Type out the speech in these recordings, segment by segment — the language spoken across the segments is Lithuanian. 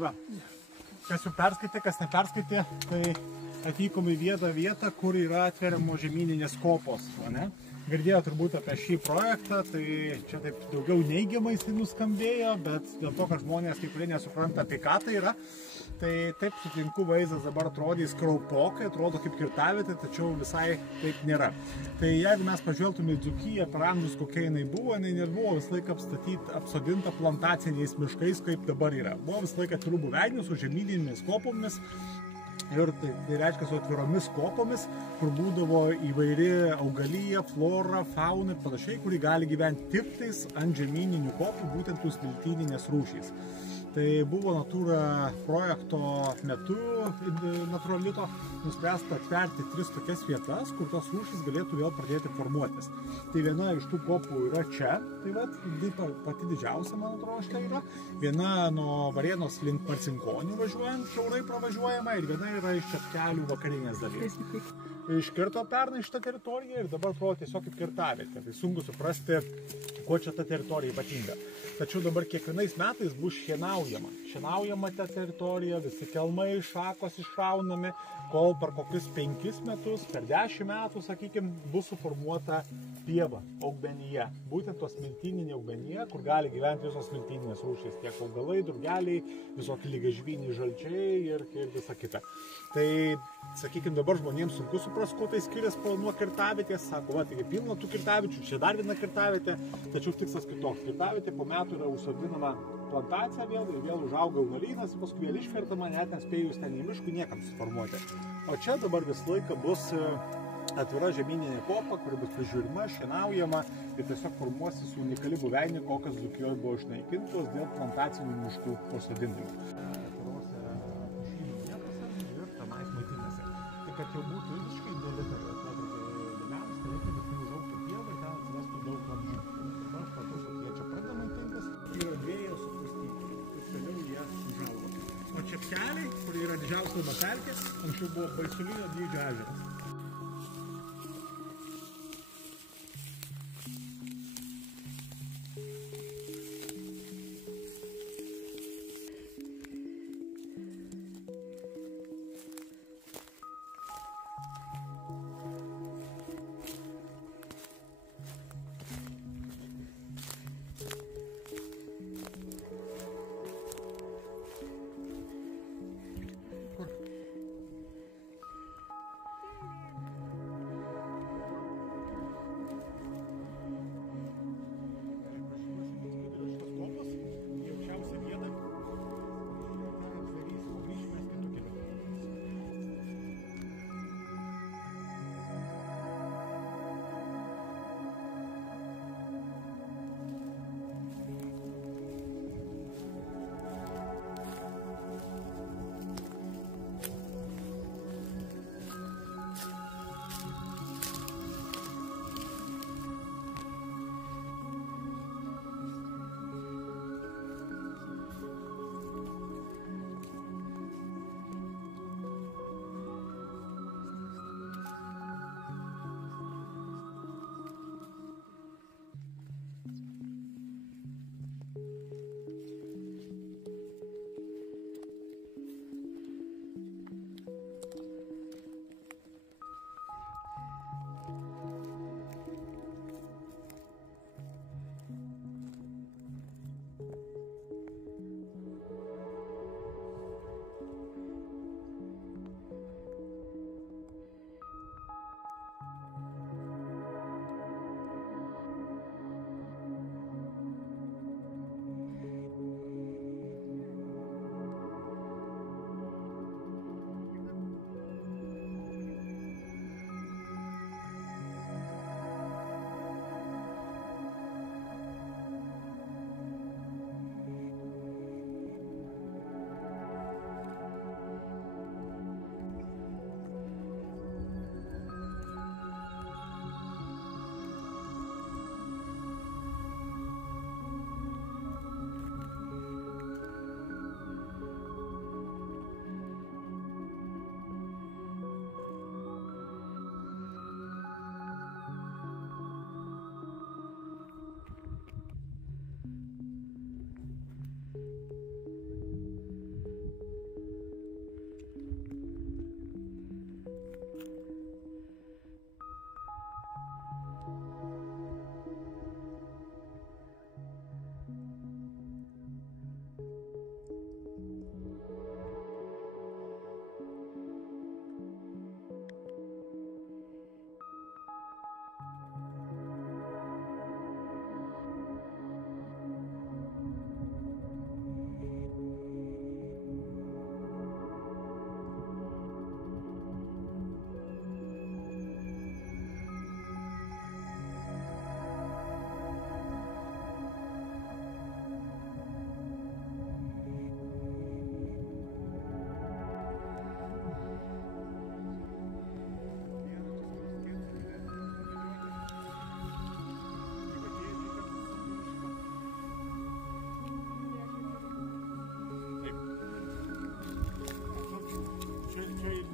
va, kas jau perskaitė, kas neperskaitė, tai atvykom į vietą, kur yra atveriamos žemyninės kopos. Ne? Girdėjo turbūt apie šį projektą, tai čia taip daugiau neigiamai jis nuskambėjo, bet dėl to, kad žmonės kai kurie nesupranta, apie ką tai yra, tai taip sutinku, vaizdas dabar atrodys kraupokai, atrodo kaip kirtavietė, tačiau visai taip nėra. Tai jeigu mes pažvelgtume į Dzūkiją per amžius, kokia jinai nebuvo visą laiką apsodinta plantaciniais miškais, kaip dabar yra. Buvo visą laiką atvirų buveinių su žemyninėmis kopomis. Ir tai reiškia su atviromis kopomis, kur būdavo įvairi augalija, flora, fauna ir panašiai, kuri gali gyventi tik tais ant žemyninių kopų, būtent tų smiltyninės rūšys. Tai buvo Natūra projekto metu, Natūralito, nuspręsta atverti 3 tokias vietas, kur tos rūšys galėtų vėl pradėti formuotis. Tai viena iš tų kopų yra čia, tai pati didžiausia, man atrodo, štai yra. Viena nuo Varėnos link Marcinkonių važiuojant, kiaurai pravažiuojama, ir viena yra iš Čepkelių vakarinės dalies. Iškirto pernai šitą teritoriją ir dabar atrodo tiesiog kaip kirtavietė. Tai sunku suprasti, kuo čia ta teritorija ypatinga. Tačiau dabar kiekvienais metais bus šienaujama. Šienaujama ta teritorija, visi kelmai, šakos išraunami, kol per kokius 5 metus, per 10 metų, sakykime, bus suformuota pieva, augmenija. Būtent tos smiltyninė augmenija, kur gali gyventi visos smiltyninės rūšys, tiek augalai, drugeliai, visokie lygiažvyniai žalčiai ir visa kita. Tai, sakykime, dabar žmonėms sunku suprasti, kuo tai skiriasi nuo kirtavietės. Sako, va, taigi pilna tų kirtavičių, čia dar viena kirtavietė, tačiau tikslas kitoks. Kirtavietė po metų yra užsodinama plantacija vėl užauga augalynas, paskui vėl iškertama, net nespėjus ten į miškų niekam suformuoti. O čia dabar visą laiką bus atvira žemyninė kopa, kuri bus prižiūrima, šienaujama ir tiesiog formuosis unikali buveinė, kokios Dzūkijoje buvo išnaikintos dėl plantacinių miškų pasodinimo. Ir tenais maitinasi. Tai kad jau būtų visiškai dėlėta, tai reikia užaugti pievą ir ten atsirastų daug vabzdžių. Dabar aš matau, kad jie čia pradeda maitintis, yra vėjo supustyti, ir toliau jie užaugo. O Čepkeliai, kur yra didžiausia pelkė, anksčiau buvo Baisulinio dydžio ežeras.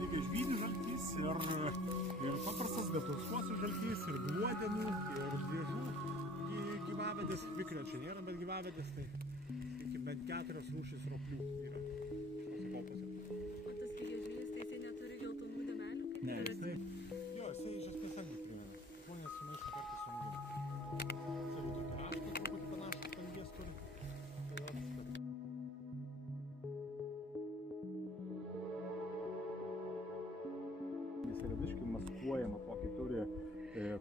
lygiai žvynių žaltys, ir paprastas gaturskosių žaltys, ir gluodenų, ir driežų gyvavedės. Vikrio čia nėra, bet gyvavedės, tai bent 4 rūšys roplių yra šitose kopose. O tas lygiažvynys, tai jisai neturi geltonų dėmelių? Ne, jisai iš esmės angį primena. Žmonės sumaišo kartu su angimi. Čia būtų kraštą truputį panašus angies turi. Jis yra biškai maskuojama, tokį turi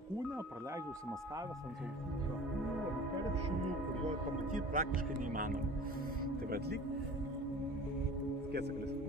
kūną, praleidžia užsimaskavęs ant sausų karščių, kur jo pamatyti praktiškai neįmanoma. Tai va atlik. Skėsaklis.